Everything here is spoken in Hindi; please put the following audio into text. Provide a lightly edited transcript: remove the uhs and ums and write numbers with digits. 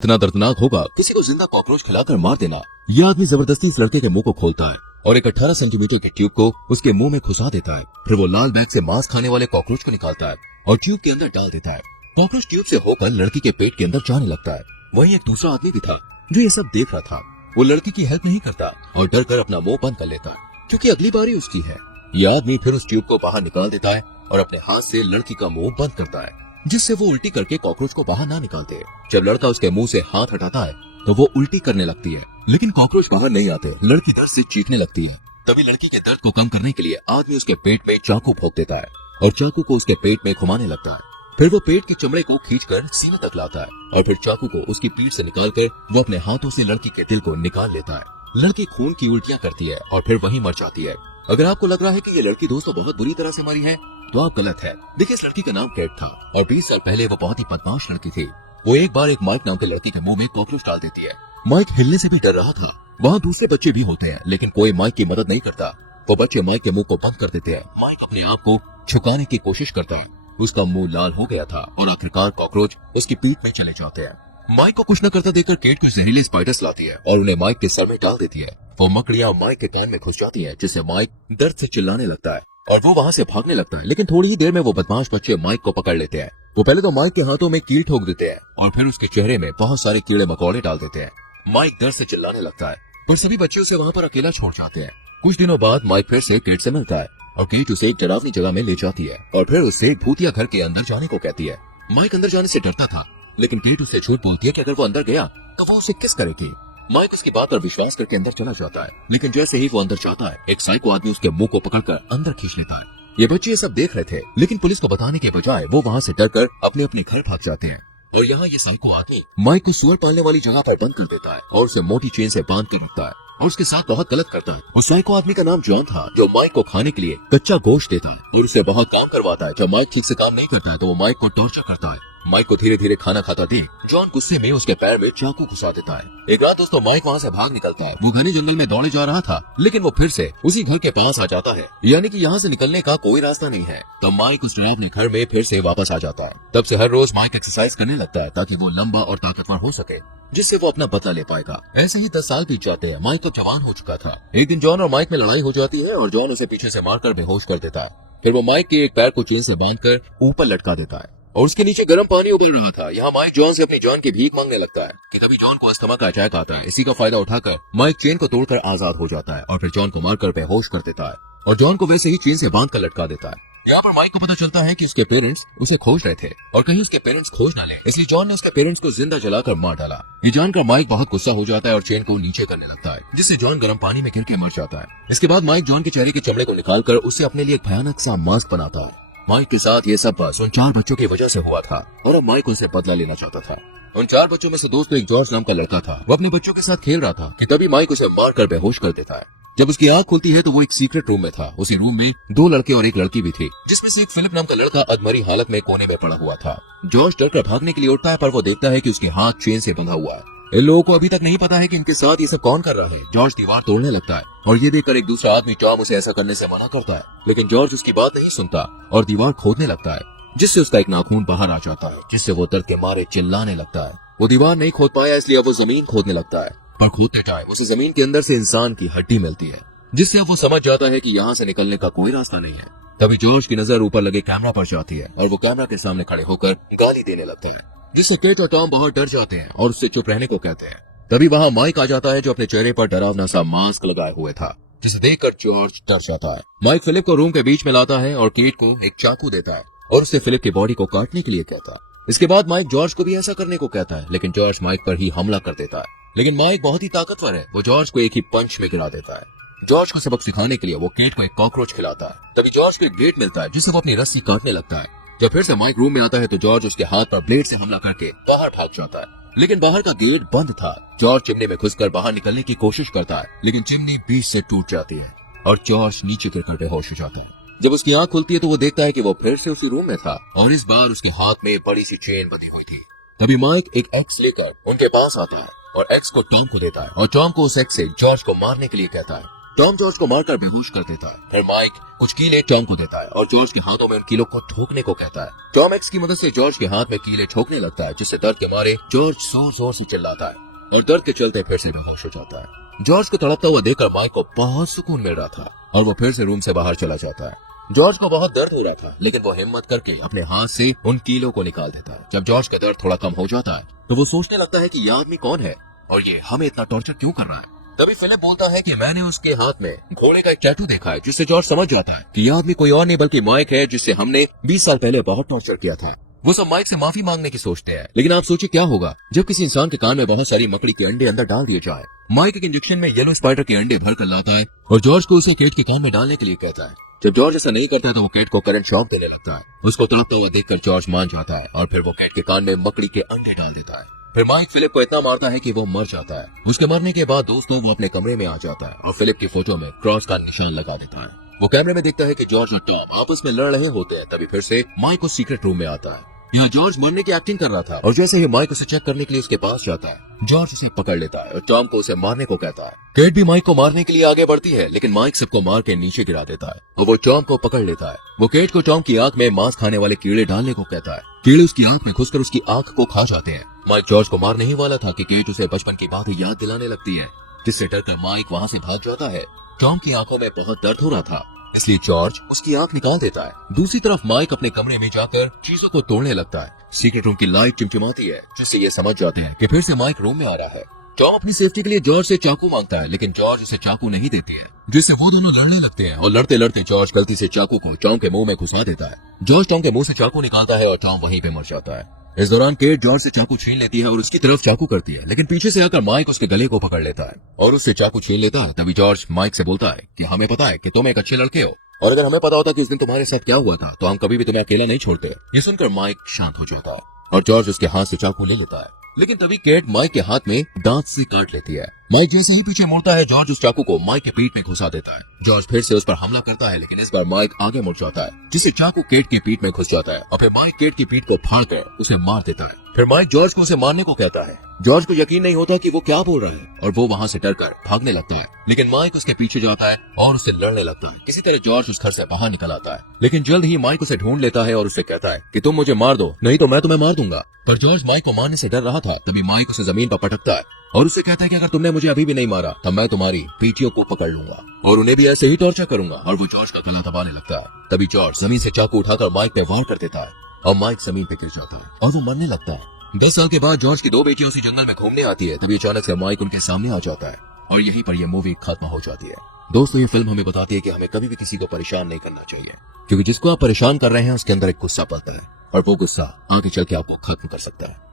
इतना दर्दनाक होगा किसी को जिंदा कॉकरोच खिलाकर मार देना। यह आदमी जबरदस्ती इस लड़के के मुंह को खोलता है और एक 18 सेंटीमीटर की ट्यूब को उसके मुंह में घुसा देता है। फिर वो लाल बैग से मांस खाने वाले कॉकरोच को निकालता है और ट्यूब के अंदर डाल देता है। कॉकरोच ट्यूब से होकर लड़की के पेट के अंदर जाने लगता है। वहीं एक दूसरा आदमी भी था जो ये सब देख रहा था। वो लड़की की हेल्प नहीं करता और डर कर अपना मुंह बंद कर लेता है क्योंकि अगली बारी उसकी है। यह आदमी फिर उस ट्यूब को बाहर निकाल देता है और अपने हाथ से लड़की का मुंह बंद करता है जिससे वो उल्टी करके कॉकरोच को बाहर ना निकालते। जब लड़का उसके मुंह से हाथ हटाता है तो वो उल्टी करने लगती है, लेकिन कॉकरोच बाहर नहीं आते। लड़की दर्द से चीखने लगती है। तभी लड़की के दर्द को कम करने के लिए आदमी उसके पेट में चाकू भोंक देता है और चाकू को उसके पेट में घुमाने लगता है। फिर वो पेट के चमड़े को खींचकर सीने तक लाता है और फिर चाकू को उसकी पीठ से निकालकर वो अपने हाथों से लड़की के दिल को निकाल लेता है। लड़की खून की उल्टियां करती है और फिर वहीं मर जाती है। अगर आपको लग रहा है कि ये लड़की दोस्तों बहुत बुरी तरह से मरी है तो आप गलत है। देखिए, इस लड़की का नाम केट था और 20 साल पहले वो बहुत ही बदमाश लड़की थी। वो एक बार एक माइक नाम के लड़की के मुंह में कॉकरोच डाल देती है। माइक हिलने से भी डर रहा था। वहाँ दूसरे बच्चे भी होते हैं लेकिन कोई माइक की मदद नहीं करता। वो बच्चे माइक के मुंह को बंद कर देते हैं। माइक अपने आप को छुपाने की कोशिश करता है। उसका मुंह लाल हो गया था और आखिरकार कॉकरोच उसकी पीठ में चले जाते हैं। माइक को कुछ न करता देखकर केट कुछ जहरीले स्पाइडर्स लाती है और उन्हें माइक के सर में डाल देती है। वो मकड़ियां माइक के कान में घुस जाती है जिससे माइक दर्द से चिल्लाने लगता है और वो वहाँ से भागने लगता है। लेकिन थोड़ी ही देर में वो बदमाश बच्चे माइक को पकड़ लेते हैं। वो पहले तो माइक के हाथों में कील ठोक देते हैं और फिर उसके चेहरे में बहुत सारे कीड़े मकोड़े डाल देते हैं। माइक दर्द से चिल्लाने लगता है पर सभी बच्चे उसे वहाँ पर अकेला छोड़ जाते हैं। कुछ दिनों बाद माइक फिर से केट से मिलता है और केट उसे एक डरावनी जगह में ले जाती है और फिर उससे एक भूतिया घर के अंदर जाने को कहती है। माइक अंदर जाने से डरता था लेकिन केट उसे झूठ बोलती है कि अगर वो अंदर गया तो वो उसे किस करेगी। माइक उसकी बात पर विश्वास करके अंदर चला जाता है, लेकिन जैसे ही वो अंदर जाता है एक साइको आदमी उसके मुंह को पकड़कर अंदर खींच लेता है। ये बच्चे ये सब देख रहे थे लेकिन पुलिस को बताने के बजाय वो वहाँ से डरकर अपने अपने घर भाग जाते हैं। और यहाँ ये साइको आदमी माइक को सुअर पालने वाली जगह पर बंद कर देता है और उसे मोटी चेन से बांध कर रखता है और उसके साथ बहुत गलत करता है। उस साइको आदमी का नाम जॉन था जो माइक को खाने के लिए कच्चा गोश्त देता है और उससे बहुत काम करवाता है। जब माइक ठीक से काम नहीं करता है तो वो माइक को टॉर्चर करता है। माइक को धीरे धीरे खाना खाता देख जॉन गुस्से में उसके पैर में चाकू घुसा देता है। एक रात दोस्तों माइक वहाँ से भाग निकलता है। वो घने जंगल में दौड़े जा रहा था लेकिन वो फिर से उसी घर के पास आ जाता है, यानी कि यहाँ से निकलने का कोई रास्ता नहीं है। तब माइक उस डरावने घर में फिर से वापस आ जाता है। तब से हर रोज माइक एक्सरसाइज करने लगता है ताकि वो लंबा और ताकतवर हो सके जिससे वो अपना बदला ले पाएगा। ऐसे ही 10 साल बीत जाते हैं। माइक तो जवान हो चुका था। एक दिन जॉन और माइक में लड़ाई हो जाती है और जॉन उसे पीछे से मारकर बेहोश कर देता है। फिर वो माइक के एक पैर को चेन से बांधकर ऊपर लटका देता है और उसके नीचे गर्म पानी उबल रहा था। यहाँ माइक जॉन से अपनी जान की भीख मांगने लगता है कि तभी जॉन को अस्थमा का अटैक आता है। इसी का फायदा उठाकर माइक चेन को तोड़कर आजाद हो जाता है और फिर जॉन को मारकर बेहोश कर देता है और जॉन को वैसे ही चेन से बांधकर लटका देता है। यहाँ पर माइक को पता चलता है कि उसके पेरेंट्स उसे खोज रहे थे और कहीं उसके पेरेंट्स खोज ना ले, इसलिए जॉन ने उसके पेरेंट्स को जिंदा जलाकर मार डाला। ये जानकर माइक बहुत गुस्सा हो जाता है और चेन को नीचे करने लगता है जिससे जॉन गर्म पानी में गिर के मर जाता है। इसके बाद माइक जॉन के चेहरे के चमड़े को निकालकर उससे अपने लिए एक भयानक सा मास्क बनाता है। माइक के साथ ये सब बस उन 4 बच्चों की वजह से हुआ था और अब माइक उनसे बदला लेना चाहता था। उन 4 बच्चों में से दोस्तों एक जॉर्ज नाम का लड़का था। वो अपने बच्चों के साथ खेल रहा था कि तभी माइक उसे मारकर बेहोश कर देता है। जब उसकी आंख खुलती है तो वो एक सीक्रेट रूम में था। उसी रूम में 2 लड़के और एक लड़की भी थी जिसमें से एक फिलिप नाम का लड़का अधमरी हालत में कोने में पड़ा हुआ था। जॉर्ज डरकर भागने के लिए उठता है पर वो देखता है कि उसके हाथ चेन से बंधा हुआ है। इन लोगों को अभी तक नहीं पता है कि इनके साथ ये सब कौन कर रहा है। जॉर्ज दीवार तोड़ने लगता है और ये देखकर एक दूसरा आदमी टॉम उसे ऐसा करने से मना करता है, लेकिन जॉर्ज उसकी बात नहीं सुनता और दीवार खोदने लगता है जिससे उसका एक नाखून बाहर आ जाता है जिससे वो दर्द के मारे चिल्लाने लगता है। वो दीवार नहीं खोद पाया इसलिए अब वो जमीन खोदने लगता है पर खोदते टाइम उसे जमीन के अंदर से इंसान की हड्डी मिलती है जिससे अब वो समझ जाता है कि यहाँ से निकलने का कोई रास्ता नहीं है। तभी जॉर्ज की नजर ऊपर लगे कैमरा पर जाती है और वो कैमरा के सामने खड़े होकर गाली देने लगते हैं जिससे केट और टॉम बहुत डर जाते हैं और उससे चुप रहने को कहते हैं। तभी वहाँ माइक आ जाता है जो अपने चेहरे पर डरावना सा मास्क लगाए हुए था जिसे देखकर जॉर्ज डर जाता है। माइक फिलिप को रूम के बीच में लाता है और केट को एक चाकू देता है और उससे फिलिप की बॉडी को काटने के लिए कहता है। इसके बाद माइक जॉर्ज को भी ऐसा करने को कहता है लेकिन जॉर्ज माइक पर ही हमला कर देता है। लेकिन माइक बहुत ही ताकतवर है, वो जॉर्ज को एक ही पंच में गिरा देता है। जॉर्ज को सबक सिखाने के लिए वो केट को एक कॉकरोच खिलाता है। तभी जॉर्ज को एक ब्लेड मिलता है जिससे वो अपनी रस्सी काटने लगता है। जब फिर से माइक रूम में आता है तो जॉर्ज उसके हाथ पर ब्लेड से हमला करके बाहर भाग जाता है, लेकिन बाहर का गेट बंद था। जॉर्ज चिमनी में घुसकर बाहर निकलने की कोशिश करता है लेकिन चिमनी बीच से टूट जाती है और जॉर्ज नीचे गिरकर बेहोश हो जाता है। जब उसकी आंख खुलती है तो वो देखता है कि वो फिर से उसी रूम में था और इस बार उसके हाथ में बड़ी सी चेन बंधी हुई थी। तभी माइक एक एक्स लेकर उनके पास आता है और एक्स को टॉम को देता है और टॉम को उस एक्स से जॉर्ज को मारने के लिए कहता है। टॉम जॉर्ज को मारकर बेहोश कर देता है। फिर माइक कुछ कीले टॉम को देता है और जॉर्ज के हाथों में उन कीलों को ठोकने को कहता है। टॉम एक्स की मदद से जॉर्ज के हाथ में कीले ठोकने लगता है, जिससे दर्द के मारे जॉर्ज जोर जोर से चिल्लाता है और दर्द के चलते फिर से बेहोश हो जाता है। जॉर्ज को तड़पता हुआ देखकर माइक को बहुत सुकून मिल रहा था और वो फिर से रूम से बाहर चला जाता है। जॉर्ज को बहुत दर्द हो रहा था, लेकिन वो हिम्मत करके अपने हाथ से उन कीलों को निकाल देता है। जब जॉर्ज का दर्द थोड़ा कम हो जाता है तो वो सोचने लगता है कि ये आदमी कौन है और ये हमें इतना टॉर्चर क्यों कर रहा है। तभी फिलिप बोलता है कि मैंने उसके हाथ में घोड़े का एक टैटू देखा है, जिससे जॉर्ज समझ जाता है कि यह आदमी कोई और नहीं बल्कि माइक है, जिससे हमने 20 साल पहले बहुत टॉर्चर किया था। वो सब माइक से माफी मांगने की सोचते हैं, लेकिन आप सोचिए क्या होगा जब किसी इंसान के कान में बहुत सारी मकड़ी के अंडे अंदर डाल दिए जाए। माइक एक इंजेक्शन में येलो स्पाइडर के अंडे भर कर लाता है और जॉर्ज को उसे केट के कान में डालने के लिए कहता है। जब जॉर्ज ऐसा नहीं करता है तो वो केट को करंट शॉक देने लगता है। उसको तड़पता हुआ देखकर जॉर्ज मान जाता है और फिर वो केट के कान में मकड़ी के अंडे डाल देता है। फिर माइक फिलिप को इतना मारता है कि वो मर जाता है। उसके मरने के बाद दोस्तों वो अपने कमरे में आ जाता है और फिलिप की फोटो में क्रॉस का निशान लगा देता है। वो कैमरे में देखता है कि जॉर्ज और टॉम आपस में लड़ रहे होते हैं। तभी फिर से माइक उस सीक्रेट रूम में आता है। यहाँ जॉर्ज मरने की एक्टिंग कर रहा था और जैसे ही माइक उसे चेक करने के लिए उसके पास जाता है, जॉर्ज उसे पकड़ लेता है और टॉम को उसे मारने को कहता है। केट भी माइक को मारने के लिए आगे बढ़ती है, लेकिन माइक सबको मार के नीचे गिरा देता है और वो टॉम को पकड़ लेता है। वो केट को टॉम की आंख में मांस खाने वाले कीड़े डालने को कहता है। कीड़े उसकी आंख में घुसकर उसकी आंख को खा जाते हैं। माइक जॉर्ज को मारने ही वाला था कि केट उसे बचपन की बातें याद दिलाने लगती है, जिससे डरकर माइक वहाँ से भाग जाता है। टॉम की आंखों में बहुत दर्द हो रहा था, इसलिए जॉर्ज उसकी आंख निकाल देता है। दूसरी तरफ माइक अपने कमरे में जाकर चीजों को तोड़ने लगता है। सीक्रेट रूम की लाइट चिमचिमाती है, जिससे ये समझ जाते हैं कि फिर से माइक रूम में आ रहा है। टॉम अपनी सेफ्टी के लिए जॉर्ज से चाकू मांगता है, लेकिन जॉर्ज उसे चाकू नहीं देती है, जिससे वो दोनों लड़ने लगते हैं और लड़ते लड़ते जॉर्ज गलती से चाकू को टॉम के मुंह में घुसा देता है। जॉर्ज टॉम के मुंह से चाकू निकालता है और टॉम वहीं पे मर जाता है। इस दौरान केट जॉर्ज से चाकू छीन लेती है और उसकी तरफ चाकू करती है, लेकिन पीछे से आकर माइक उसके गले को पकड़ लेता है और उससे चाकू छीन लेता है। तभी जॉर्ज माइक से बोलता है कि हमें पता है कि तुम एक अच्छे लड़के हो और अगर हमें पता होता कि इस दिन तुम्हारे साथ क्या हुआ था तो हम कभी भी तुम्हें अकेला नहीं छोड़ते। ये सुनकर माइक शांत हो जाता है और जॉर्ज उसके हाथ से चाकू ले लेता है, लेकिन तभी केट माइक के हाथ में दांत से काट लेती है। माइक जैसे ही पीछे मुड़ता है, जॉर्ज उस चाकू को माइक के पीठ में घुसा देता है। जॉर्ज फिर से उस पर हमला करता है, लेकिन इस बार माइक आगे मुड़ जाता है, जिससे चाकू केट की पीठ में घुस जाता है और फिर माइक केट की पीठ को फाड़ कर उसे मार देता है। फिर माइक जॉर्ज को उसे मारने को कहता है। जॉर्ज को यकीन नहीं होता कि वो क्या बोल रहा है और वो वहाँ से डरकर भागने लगता है, लेकिन माइक उसके पीछे जाता है और उससे लड़ने लगता है। किसी तरह जॉर्ज उस घर से बाहर निकल आता है, लेकिन जल्द ही माइक उसे ढूंढ लेता है और उसे कहता है कि तुम मुझे मार दो, नहीं तो मैं तुम्हें मार दूंगा। पर जॉर्ज माइक को मारने से डर रहा था। तभी माइक उसे जमीन पर पटकता है और उससे कहता है कि अगर तुमने मुझे अभी भी नहीं मारा तब मैं तुम्हारी पीठियों को पकड़ लूंगा और उन्हें भी ऐसे ही टॉर्चर करूंगा। और वो जॉर्ज का गला दबाने लगता है। तभी जॉर्ज जमीन से चाकू उठाकर माइक पे वार कर देता है और माइक जमीन पे गिर जाता है और वो मरने लगता है। 10 साल के बाद जॉर्ज की 2 बेटियां उसी जंगल में घूमने आती है। तभी अचानक से माइक उनके सामने आ जाता है और यहीं पर यह मूवी खत्म हो जाती है। दोस्तों, ये फिल्म हमें बताती है कि हमें कभी भी किसी को परेशान नहीं करना चाहिए, क्योंकि जिसको आप परेशान कर रहे हैं उसके अंदर एक गुस्सा पलता है और वो गुस्सा आगे चल के आपको खत्म कर सकता है।